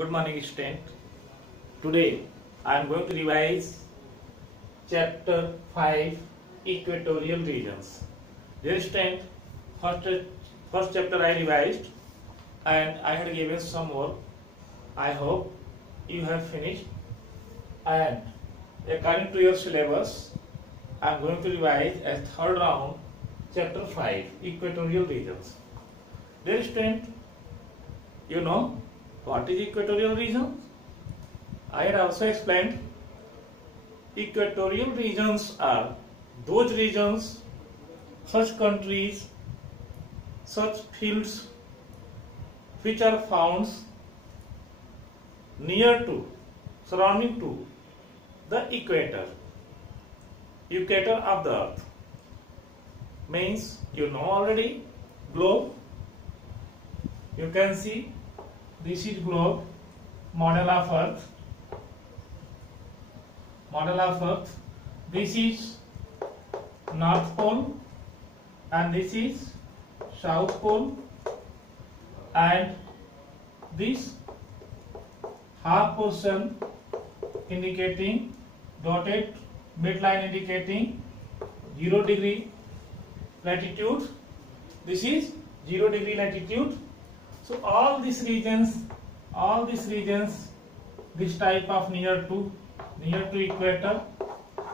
Good morning, student. Today I am going to revise chapter 5 Equatorial Regions. Dear student, first chapter I revised and I had given some more. I hope you have finished, and according to your syllabus I am going to revise as third round chapter 5 Equatorial Regions. Dear student, you know what is equatorial region? I had also explained equatorial regions are those regions, such countries, such fields which are found near to, surrounding to the equator of the earth. Means you know already globe. You can see this is globe, model of earth. This is North Pole and this is South Pole, and this half portion indicating dotted midline indicating 0 degree latitude. This is 0 degree latitude. So all these regions, this type of near to equator,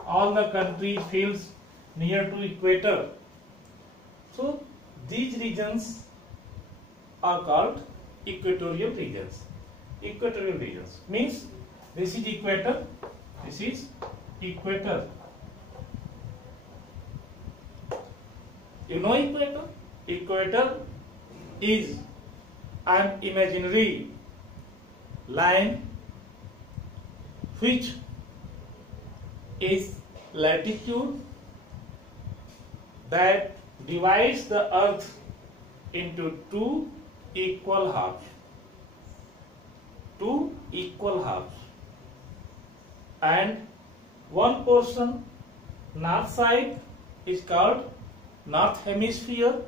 all the country fields near to equator. So these regions are called equatorial regions. Equatorial regions means this is equator, this is equator. You know equator? Equator is an imaginary line which is latitude that divides the earth into two equal halves. And one portion, north side, is called north hemisphere,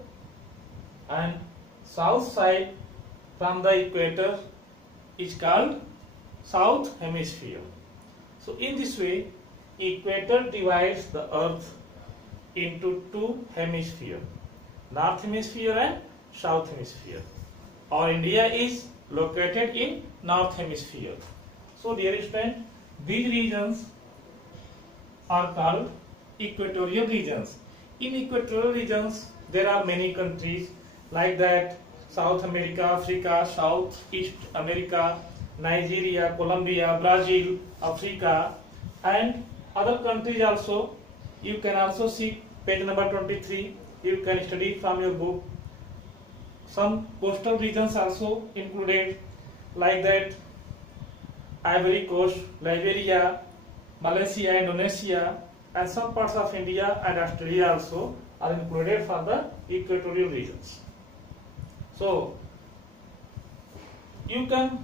and south side from the equator is called south hemisphere. So in this way, equator divides the earth into two hemispheres, north hemisphere and south hemisphere. Our India is located in north hemisphere. So dear student, these regions are called equatorial regions. In equatorial regions there are many countries like that: South America, Africa, Southeast America, Nigeria, Colombia, Brazil, Africa, and other countries also. You can also see page number 23. You can study from your book. Some coastal regions also included, like that Ivory Coast, Liberia, Malaysia, Indonesia, and some parts of India and Australia also are included for the equatorial regions. So you can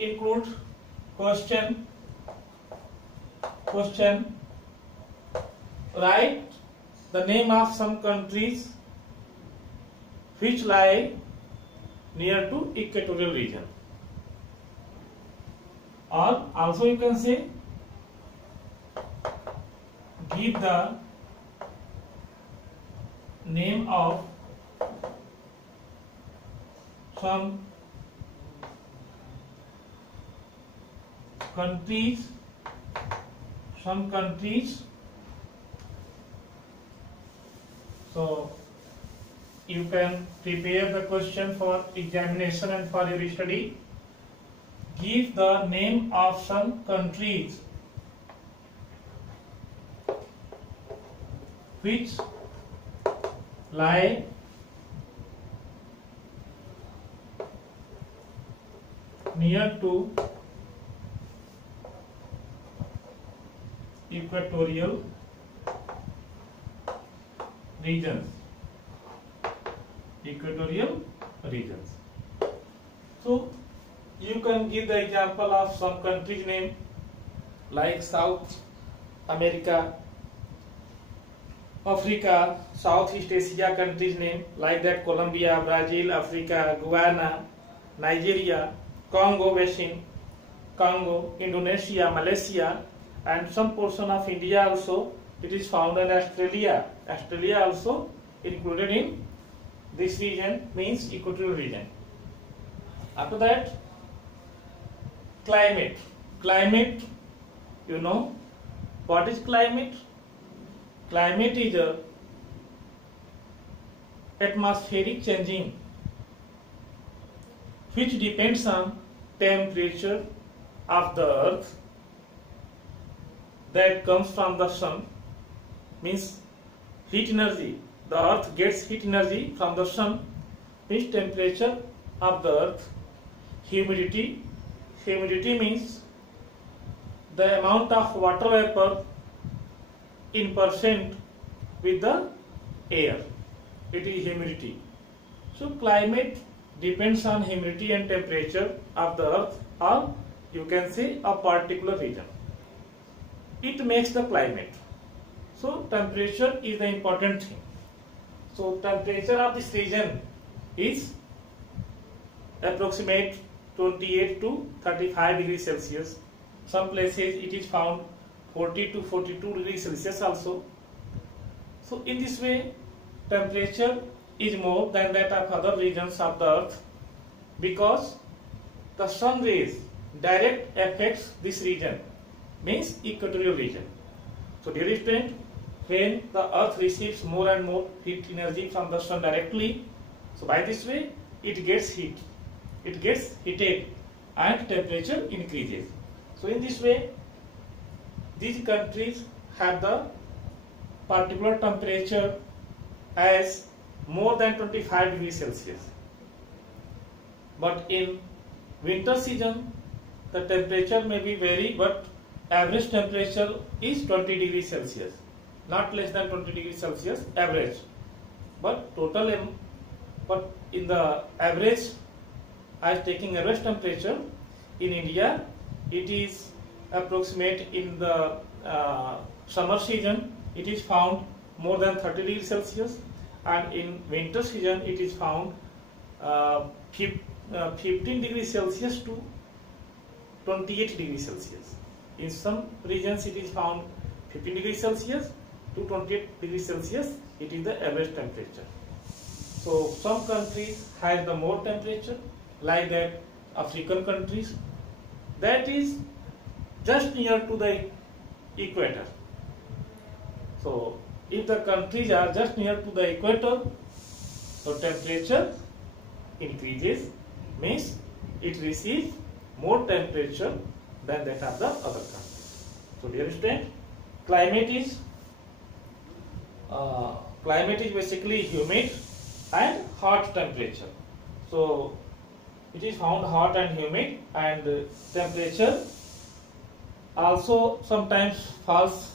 include question, write the name of some countries which lie near to equatorial region, or also you can say give the name of some countries, so you can prepare the question for examination and for your study. Give the name of some countries which lie near to equatorial regions. So you can give the example of some countries name like South America, Africa, Southeast Asia countries name like that: Colombia, Brazil, Africa, Guyana, Nigeria, Congo Basin, Congo, Indonesia, Malaysia, and some portion of India also. It is found in Australia. Australia also included in this region, means equatorial region. After that, climate. Climate, you know what is climate? Climate is a atmospheric changing which depends on temperature of the earth that comes from the sun, means heat energy. The earth gets heat energy from the sun, means temperature of the earth. Humidity. Humidity means the amount of water vapor in percent with the air. It is humidity. So climate depends on humidity and temperature of the earth, or you can say a particular region. It makes the climate. So temperature is the important thing. So temperature of this region is approximate 28 to 35 degrees Celsius. Some places it is found 40 to 42 degrees Celsius also. So in this way, temperature is more than that of other regions of the earth, because the sun rays direct affects this region, means equatorial region. So dear student, when the earth receives more and more heat energy from the sun directly, so by this way it gets heat, it gets heated and temperature increases. So in this way, these countries have the particular temperature as more than 25 degrees Celsius. But in winter season, the temperature may be vary, but average temperature is 20 degrees Celsius, not less than 20 degrees Celsius average. But but in the average, as taking average temperature in India, it is approximate in the summer season it is found more than 30 degrees Celsius, and in winter season it is found 15 degrees Celsius to 28 degrees Celsius. In some regions it is found 15 degrees Celsius to 28 degrees Celsius. It is the average temperature. So some countries have the more temperature, like that African countries, that is just near to the equator. So if the countries are just near to the equator, so temperature increases, means it receives more temperature than that of the other countries. So dear student, climate is basically humid and hot temperature. So it is found hot and humid, and temperature also sometimes falls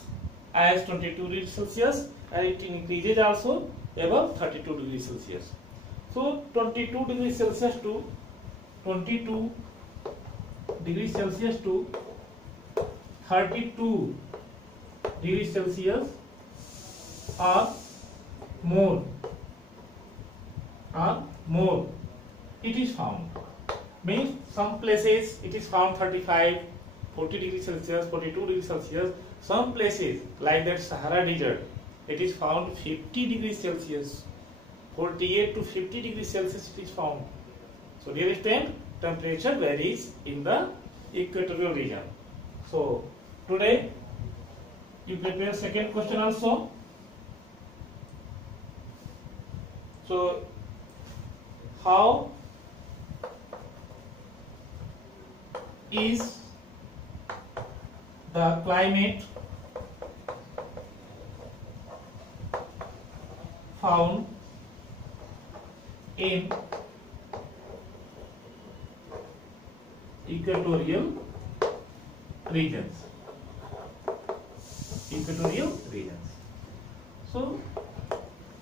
as 22 degrees Celsius, and it increases also above 32 degrees Celsius. So 22 degrees Celsius to 22 degrees Celsius to 32 degrees Celsius or more it is found. Means some places it is found 35, 40 degrees Celsius, 42 degrees Celsius. Some places like that Sahara Desert, it is found 50 degrees Celsius, 48 to 50 degrees Celsius it is found. So dear student, temperature varies in the equatorial region. So today you prepare second question also. So how is the climate found in equatorial regions? So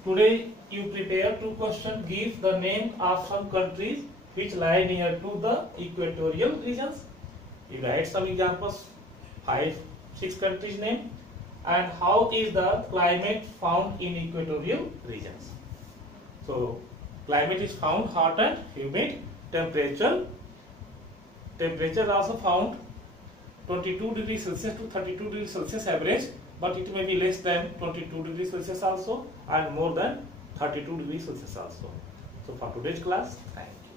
today you prepare two questions. Give the name of some countries which lie near to the equatorial regions. You write some examples, 5-6 countries name, and how is the climate found in equatorial regions. So climate is found hot and humid, temperature temperature also found 22 degrees Celsius to 32 degrees Celsius average, but it may be less than 22 degrees Celsius also and more than 32 degrees Celsius also. So for today's class, thank you.